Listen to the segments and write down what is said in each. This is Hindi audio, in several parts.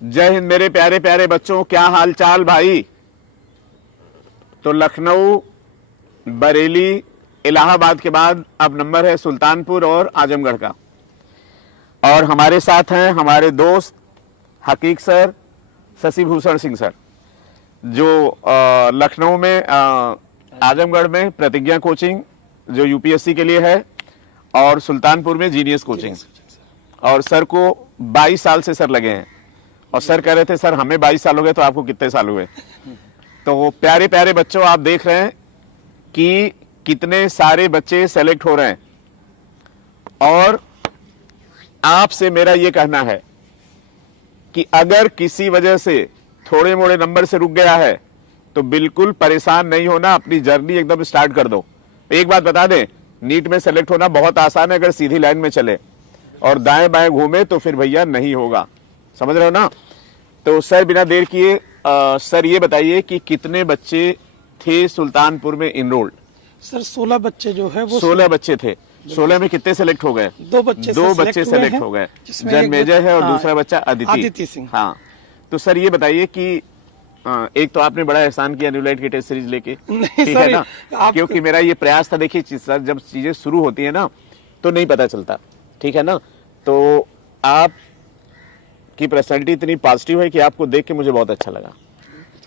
जय हिंद मेरे प्यारे प्यारे बच्चों, क्या हाल चाल भाई। तो लखनऊ, बरेली, इलाहाबाद के बाद अब नंबर है सुल्तानपुर और आजमगढ़ का। और हमारे साथ हैं हमारे दोस्त हकीक सर, शशि भूषण सिंह सर, जो लखनऊ में आजमगढ़ में प्रतिज्ञा कोचिंग जो यूपीएससी के लिए है, और सुल्तानपुर में जीनियस कोचिंग। और सर को 22 साल से सर लगे हैं। और सर कह रहे थे सर हमें 22 साल हो गए, तो आपको कितने साल हुए। तो प्यारे प्यारे बच्चों, आप देख रहे हैं कि कितने सारे बच्चे सेलेक्ट हो रहे हैं। और आपसे मेरा ये कहना है कि अगर किसी वजह से थोड़े मोड़े नंबर से रुक गया है तो बिल्कुल परेशान नहीं होना, अपनी जर्नी एकदम स्टार्ट कर दो। एक बात बता दें, नीट में सेलेक्ट होना बहुत आसान है अगर सीधी लाइन में चले, और दाएं बाएं घूमे तो फिर भैया नहीं होगा। समझ रहे हो ना। तो सर बिना देर किए सर ये बताइए कि कितने बच्चे थे सुल्तानपुर में इनरोल्ड। सर 16 बच्चे जो है वो 16 बच्चे थे। 16 में कितने सेलेक्ट हो गए? 2 बच्चे सेलेक्ट हो गए, जन्मेजय है और दूसरा बच्चा अदिति सिंह। हाँ, तो सर ये बताइए कि एक तो आपने बड़ा एहसान किया न्यूलाइट की टेस्ट सीरीज लेके, ठीक है ना। क्योंकि मेरा ये प्रयास था, देखिए सर जब चीजें शुरू होती है ना तो नहीं पता चलता, ठीक है ना। तो आप की पर्सनैलिटी इतनी पॉजिटिव है कि आपको देख के मुझे बहुत अच्छा लगा।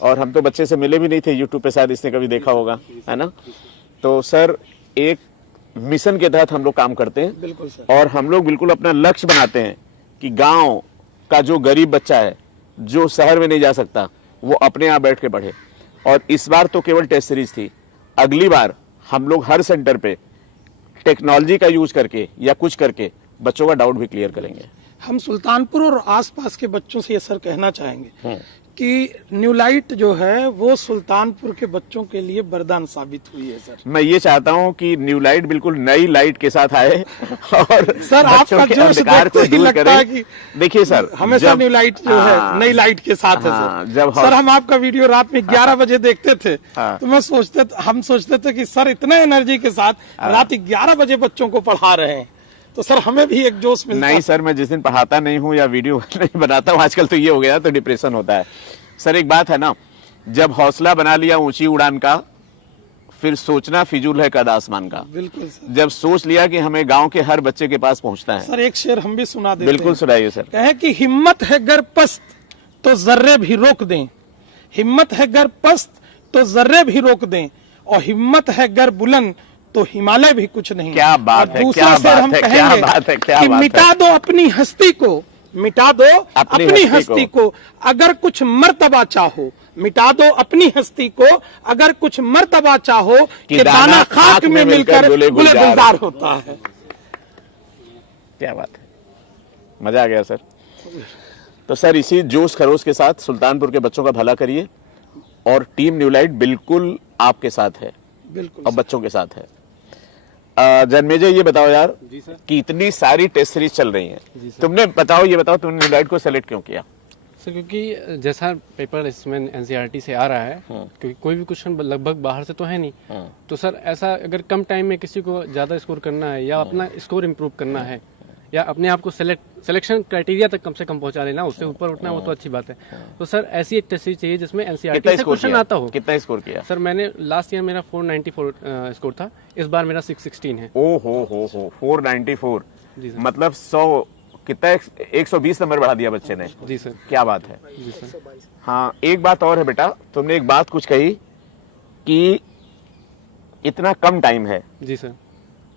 और हम तो बच्चे से मिले भी नहीं थे, यूट्यूब पे शायद इसने कभी देखा होगा, है ना। तो सर एक मिशन के तहत हम लोग काम करते हैं। बिल्कुल सर। और हम लोग बिल्कुल अपना लक्ष्य बनाते हैं कि गांव का जो गरीब बच्चा है, जो शहर में नहीं जा सकता, वो अपने यहाँ बैठ के पढ़े। और इस बार तो केवल टेस्ट सीरीज थी, अगली बार हम लोग हर सेंटर पे टेक्नोलॉजी का यूज करके या कुछ करके बच्चों का डाउट भी क्लियर करेंगे। हम सुल्तानपुर और आसपास के बच्चों से ये सर कहना चाहेंगे कि न्यूलाइट जो है वो सुल्तानपुर के बच्चों के लिए वरदान साबित हुई है। सर मैं ये चाहता हूँ कि न्यूलाइट बिल्कुल नई लाइट के साथ आए और सर आपका जोश देखते ही लगता है कि देखिए सर हमेशा न्यूलाइट जो है नई लाइट के साथ है। सर सर हम आपका वीडियो रात में 11 बजे देखते थे, तो हम सोचते थे कि सर इतने एनर्जी के साथ रात 11 बजे बच्चों को पढ़ा रहे हैं, तो सर हमें भी एक जोश मिलता है। नहीं सर, मैं जिस दिन पढ़ाता नहीं हूँ या वीडियो नहीं बनाता हूँ, आजकल तो ये हो गया तो डिप्रेशन होता है। सर एक बात है ना, जब हौसला बना लिया ऊंची उड़ान का, फिर सोचना फिजूल है कद आसमान का। बिल्कुल सर। जब सोच लिया कि हमें गांव के हर बच्चे के पास पहुंचना है। सर एक शेर हम भी सुना देते बिल्कुल सुनाइए सर। कहे कि हिम्मत है गर पस्त तो जर्रे भी रोक दें, हिम्मत है गर पस्त तो जर्रे भी रोक दें, और हिम्मत है गर बुलंद तो हिमालय भी कुछ नहीं। क्या बात है, दूसरा शेर हम कहेंगे कि मिटा दो अपनी हस्ती को, मिटा दो अपनी हस्ती को अगर कुछ मर्तबा चाहो, मिटा दो अपनी हस्ती को अगर कुछ मर्तबा चाहो, कि दाना खाक में मिलकर गुले गुलजार होता है। क्या बात है, मजा आ गया सर। तो सर इसी जोश खरोश के साथ सुल्तानपुर के बच्चों का भला करिए, और टीम न्यूलाइट बिल्कुल आपके साथ है, बिल्कुल और बच्चों के साथ है। जन्मेजय ये बताओ यार कि इतनी सारी टेस्ट सीरीज चल रही हैं, तुमने बताओ, ये बताओ तुमने न्यूलाइट को सेलेक्ट क्यों किया? सर क्योंकि जैसा पेपर इसमें एनसीईआरटी से आ रहा है, क्योंकि कोई भी क्वेश्चन लगभग बाहर से तो है नहीं, तो सर ऐसा अगर कम टाइम में किसी को ज्यादा स्कोर करना है या अपना स्कोर इम्प्रूव करना है या अपने आप को सिलेक्शन क्राइटेरिया तक कम से कम पहुंचा लेना, उससे ऊपर उठना, वो तो अच्छी बात है। तो सर ऐसी एक टेस्ट सीरीज चाहिए जिसमें एनसीईआरटी से क्वेश्चन आता हो। कितना स्कोर किया? सर मैंने लास्ट ईयर मेरा 494 स्कोर था, इस बार मेरा 616 है। ओ हो 494। जी सर। मतलब 100 कितना 120 नंबर बढ़ा दिया बच्चे ने। जी सर। क्या बात है। जी सर। हाँ एक बात और है बेटा, तुमने एक बात कुछ कही कि इतना कम टाइम है। जी सर।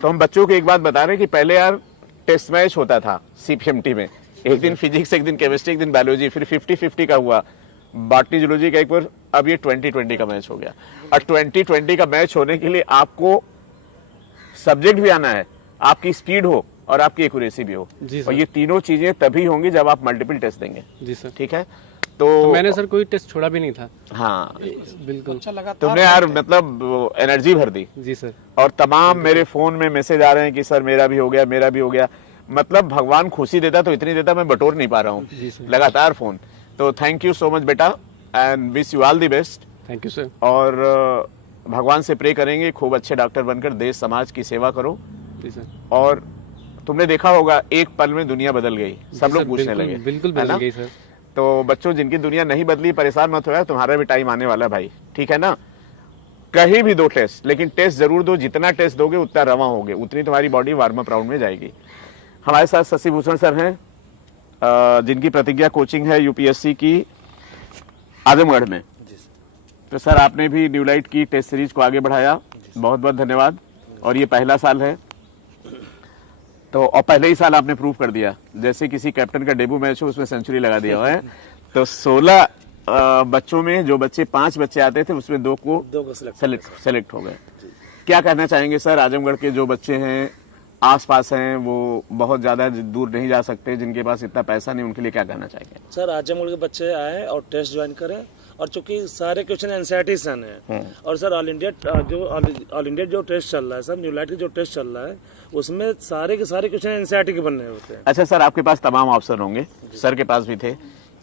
तो हम बच्चों को एक बात बता रहे हैं कि पहले यार टेस्ट मैच होता था सीपीएमटी में, एक दिन फिजिक्स, एक दिन केमिस्ट्री, एक दिन बायोलॉजी, फिर 50-50 का हुआ, बॉटनी जूलॉजी का एक बार, अब ये 20-20 का मैच हो गया। और 20-20 का मैच होने के लिए आपको सब्जेक्ट भी आना है, आपकी स्पीड हो और आपकी एक्यूरेसी भी हो, और ये तीनों चीजें तभी होंगी जब आप मल्टीपल टेस्ट देंगे। जी सर। ठीक है। तो मैंने सर कोई टेस्ट छोड़ा भी नहीं था। हाँ बिल्कुल। अच्छा लगा तुमने यार, मतलब एनर्जी भर दी। जी सर। और तमाम मेरे फोन में मैसेज आ रहे हैं कि सर मेरा भी हो गया, मेरा भी हो गया। मतलब भगवान खुशी देता तो इतनी देता, मैं बटोर नहीं पा रहा हूँ, लगातार फोन। तो थैंक यू सो मच बेटा, and wish you all the best. Thank you sir. और भगवान से प्रे करेंगे खूब अच्छे डॉक्टर बनकर देश समाज की सेवा करो। जी सर। और तुमने देखा होगा एक पल में दुनिया बदल गई, सब लोग पूछने लगे। बिल्कुल बदल गई सर। तो बच्चों जिनकी दुनिया नहीं बदली परेशान मत हो, तुम्हारा भी टाइम आने वाला भाई, ठीक है ना। कहीं भी दो टेस्ट, लेकिन टेस्ट जरूर दो, जितना टेस्ट दोगे उतना रवा होगे, उतनी तुम्हारी बॉडी वार्म अप राउंड में जाएगी। हमारे साथ शशि भूषण सर हैं, जिनकी प्रतिज्ञा कोचिंग है यूपीएससी की आजमगढ़ में। तो सर आपने भी न्यूलाइट की टेस्ट सीरीज को आगे बढ़ाया, बहुत बहुत धन्यवाद। और ये पहला साल है तो, और पहले ही साल आपने प्रूव कर दिया, जैसे किसी कैप्टन का डेब्यू मैच हो उसमें सेंचुरी लगा दिया हुआ है। तो 16 बच्चों में जो बच्चे 5 बच्चे आते थे उसमें 2 को सेलेक्ट हो गए। क्या कहना चाहेंगे सर, आजमगढ़ के जो बच्चे हैं आसपास हैं, वो बहुत ज्यादा दूर नहीं जा सकते, जिनके पास इतना पैसा नहीं, उनके लिए क्या कहना चाहेंगे? सर आजमगढ़ के बच्चे आए और टेस्ट ज्वाइन करें, और चूंकि सारे क्वेश्चन एनसीईआरटी से हैं, और सर ऑल इंडिया जो टेस्ट चल रहा है सर, न्यूलाइट का जो टेस्ट चल रहा है उसमें सारे के सारे क्वेश्चन एनसीईआरटी के बनने होते हैं। अच्छा सर, आपके पास तमाम ऑप्शन होंगे, सर के पास भी थे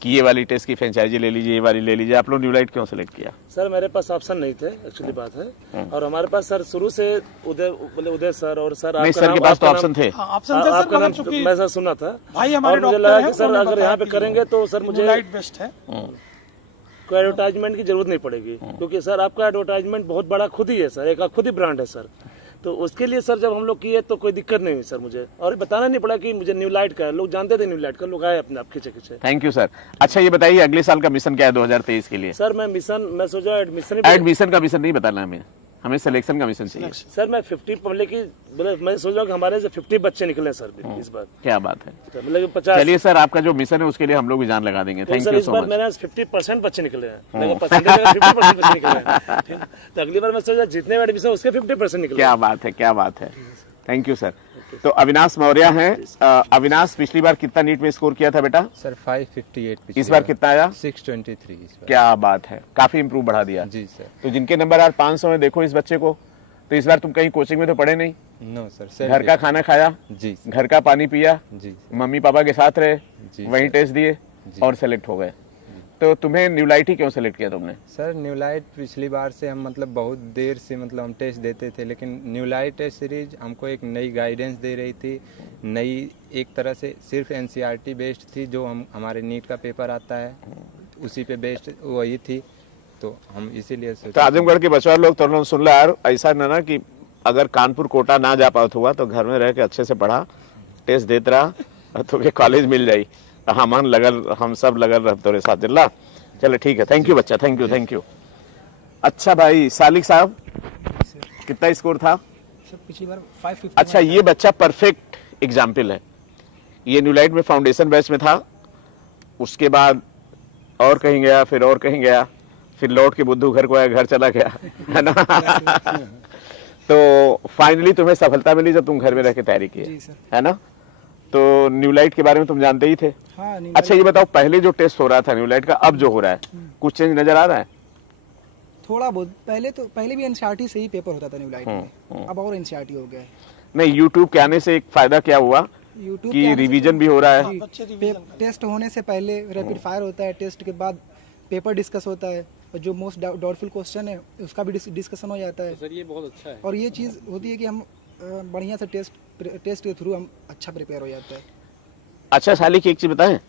कि ये वाली टेस्ट की फ्रेंचाइजी ले लीजिए, ये वाली ले लीजिए, आप लोग न्यूलाइट क्यों सेलेक्ट किया? सर मेरे पास ऑप्शन नहीं थे, एक्चुअली बात है। और हमारे पास सर शुरू से उदय सर और सर नहीं, सर के पास तो ऑप्शन थे, आपका नाम मैं सर सुना था भाई, और मुझे लगा कि सर अगर यहाँ पे करेंगे तो सर मुझे बेस्ट है, कोई एडवर्टाइजमेंट की जरूरत नहीं पड़ेगी, क्योंकि सर आपका एडवर्टाइजमेंट बहुत बड़ा खुद ही है सर, एक खुद ही ब्रांड है सर। तो उसके लिए सर जब हम लोग किए तो कोई दिक्कत नहीं हुई सर मुझे, और बताना नहीं पड़ा कि मुझे न्यूलाइट का है, लोग जानते थे न्यूलाइट का, लोग आए अपने आप खींचे खींचे। Thank you sir. अच्छा ये बताइए अगले साल का मिशन क्या है 2023 के लिए? सर मैं सोचा एडमिशन का मिशन नहीं बताना हमें सिलेक्शन का मिशन चाहिए। सर मैं 50 पब्लिक की मैं सोच रहा हूँ कि हमारे से 50 बच्चे निकले सर इस बार। क्या बात है, मतलब 50। चलिए सर, आपका जो मिशन है उसके लिए हम लोग भी जान लगा देंगे। थैंक यू इस सो बार मच। मेरे 50% बच्चे निकले हैं, 50% बच्चे निकले हैं, तो अगली बार मैं सोचा जितने एडमिशन उसके 50% निकले। क्या बात है, क्या बात है, थैंक यू सर। तो अविनाश मौर्य हैं। अविनाश पिछली बार कितना नीट में स्कोर किया था बेटा? सर 558। इस बार कितना आया? 623 इस बार। क्या बात है, काफी इम्प्रूव बढ़ा दिया जी सर। तो जिनके नंबर आज 500 में, देखो इस बच्चे को, तो इस बार तुम कहीं कोचिंग में तो पढ़े नहीं? नो सर, घर का खाना खाया जी, घर का पानी पिया जी, मम्मी पापा के साथ रहे, जी, वहीं टेस्ट दिए और सेलेक्ट हो गए। तो तुम्हें न्यूलाइट ही क्यों सेलेक्ट किया तुमने? सर न्यूलाइट पिछली बार से हम मतलब बहुत देर से मतलब हम टेस्ट देते थे, लेकिन न्यूलाइट टेस्ट सीरीज हमको एक नई गाइडेंस दे रही थी, नई एक तरह से सिर्फ एनसीईआरटी बेस्ड थी, जो हमारे नीट का पेपर आता है उसी पे बेस्ड वही थी, तो हम इसीलिए तो आजमगढ़ के बचवा लोग तो सुन लो यार, ऐसा ना कि अगर कानपुर कोटा ना जा पात हुआ तो घर में रह के अच्छे से पढ़ा, टेस्ट देते रहा और तुम्हें कॉलेज मिल जाई। हमन लगल, हम सब लगल रह तोरे साथ जिल्ला। चलो ठीक है, थैंक यू बच्चा, थैंक यू थैंक यू। अच्छा भाई सालिक साहब, कितना स्कोर था? सर पिछली बार 550। अच्छा ये बच्चा परफेक्ट एग्जाम्पल है, ये न्यूलाइट में फाउंडेशन बैच में था, उसके बाद और कहीं गया, फिर और कहीं गया, फिर लौट के बुद्धू घर को आया, घर चला गया, है ना। तो फाइनली तुम्हें सफलता मिली जब तुम घर में रह के तैयारी की, है ना। तो न्यूलाइट के बारे में तुम जानते ही थे। हाँ, अच्छा ये बताओ, पहले जो टेस्ट हो रहा था न्यूलाइट का, अब जो हो रहा है, कुछ चेंज नजर आ रहा है? थोड़ा बहुत, पहले भी एनसीईआरटी से ही पेपर होता था न्यूलाइट में, अब और एनसीईआरटी हो गया है। नहीं, यूट्यूब के आने से एक फायदा क्या हुआ यूट्यूब कि रिवीजन भी हो रहा है। टेस्ट होने से पहले रैपिड फायर होता है, टेस्ट के बाद पेपर डिस्कस होता है, और जो मोस्ट डाउटफुल क्वेश्चन है उसका भी डिस्कशन हो जाता है। सर ये बहुत अच्छा है, और ये चीज़ होती है कि हम बढ़िया से टेस्ट के थ्रू हम अच्छा प्रिपेयर हो जाता है। अच्छा साली की एक चीज बताएं,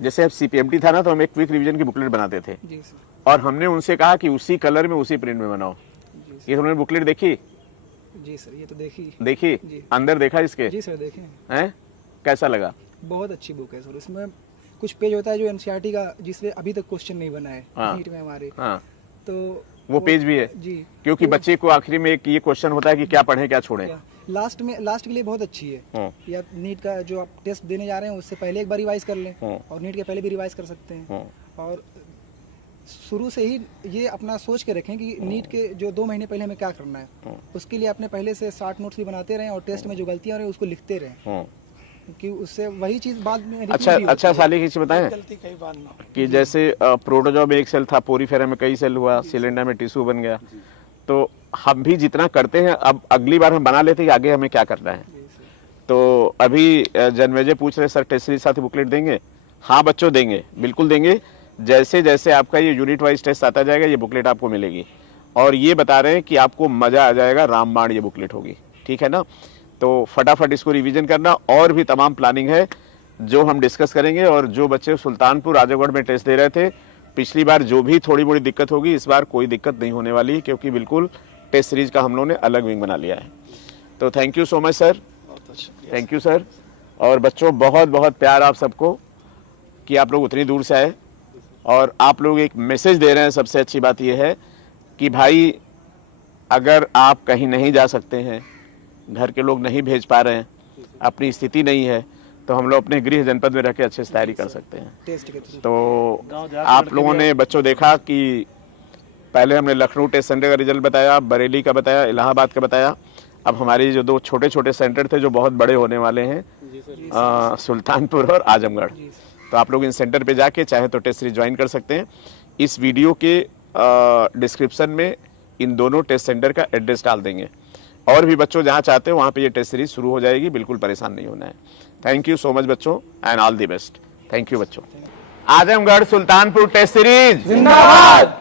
जैसे अब सीपीएमटी था ना, तो हम एक क्विक रिवीजन की बुकलेट बनाते थे जी सर, और हमने उनसे कहा कि उसी कलर में उसी प्रिंट में बनाओ। ये तुमने बुकलेट देखी? जी सर, ये तो देखी अंदर देखा इसके? जी सर देखे हैं, कैसा लगा? बहुत अच्छी बुक है सर, इसमें कुछ पेज होता है जो एनसीईआरटी का जिसमें अभी तक क्वेश्चन नहीं बना है नीट में हमारे, तो वो पेज भी है जी, क्योंकि बच्चे को आखिरी में एक ये क्वेश्चन होता है कि क्या पढ़े क्या छोड़े। लास्ट के लिए बहुत अच्छी है, या नीट का जो आप टेस्ट देने जा रहे हैं उससे पहले एक बार रिवाइज कर लें, और नीट के पहले भी रिवाइज कर सकते हैं, और शुरू से ही ये अपना सोच के रखें कि नीट के जो 2 महीने पहले हमें क्या करना है, उसके लिए अपने पहले से 60 नोट्स भी बनाते रहें, और टेस्ट में जो गलतियां हो रही है उसको लिखते रहें, कि उससे वही चीज बाद में। अच्छा साली की चीज बताएं कि जैसे प्रोटोजॉ में एक सेल था, पोरीफेरा में कई सेल हुआ, सिलेंडर में टिश्यू बन गया, तो हम भी जितना करते हैं अब अगली बार हम बना लेते हैं कि आगे हमें क्या करना है। तो अभी जन्मेजय पूछ रहे सर टेस्ट सीरीज साथ बुकलेट देंगे? हाँ बच्चों देंगे, बिल्कुल देंगे। जैसे जैसे आपका ये यूनिट वाइज टेस्ट आता जाएगा ये बुकलेट आपको मिलेगी, और ये बता रहे हैं कि आपको मजा आ जाएगा, रामबाण ये बुकलेट होगी, ठीक है ना। तो फटाफट इसको रिवीजन करना, और भी तमाम प्लानिंग है। जो हम डिस्कस करेंगे। और जो बच्चे सुल्तानपुर आजमगढ़ में टेस्ट दे रहे थे, पिछली बार जो भी थोड़ी मोड़ी दिक्कत होगी, इस बार कोई दिक्कत नहीं होने वाली, क्योंकि बिल्कुल टेस्ट सीरीज का हम लोगों ने अलग विंग बना लिया है। तो thank you so much sir, thank you sir. और बच्चों बहुत बहुत प्यार आप सबको कि आप लोग उतनी दूर से आए और आप लोग एक मैसेज दे रहे हैं। सबसे अच्छी बात यह है कि भाई अगर आप कहीं नहीं जा सकते हैं, घर के लोग नहीं भेज पा रहे हैं, अपनी स्थिति नहीं है, तो हम लोग अपने गृह जनपद में रह के अच्छे से तैयारी कर सकते हैं। टेस्ट के थ्रू। तो आप लोगों ने बच्चों देखा कि पहले हमने लखनऊ टेस्ट सेंटर का रिजल्ट बताया, बरेली का बताया, इलाहाबाद का बताया। अब हमारी जो 2 छोटे छोटे सेंटर थे जो बहुत बड़े होने वाले हैं, सुल्तानपुर और आजमगढ़, तो आप लोग इन सेंटर पे जाके चाहे तो टेस्ट सीरीज ज्वाइन कर सकते हैं। इस वीडियो के डिस्क्रिप्शन में इन दोनों टेस्ट सेंटर का एड्रेस डाल देंगे, और भी बच्चों जहां चाहते हो वहां पे ये टेस्ट सीरीज शुरू हो जाएगी, बिल्कुल परेशान नहीं होना है। थैंक यू सो मच बच्चों and all the best. Thank you बच्चों। आजमगढ़ सुल्तानपुर टेस्ट सीरीज जिंदाबाद।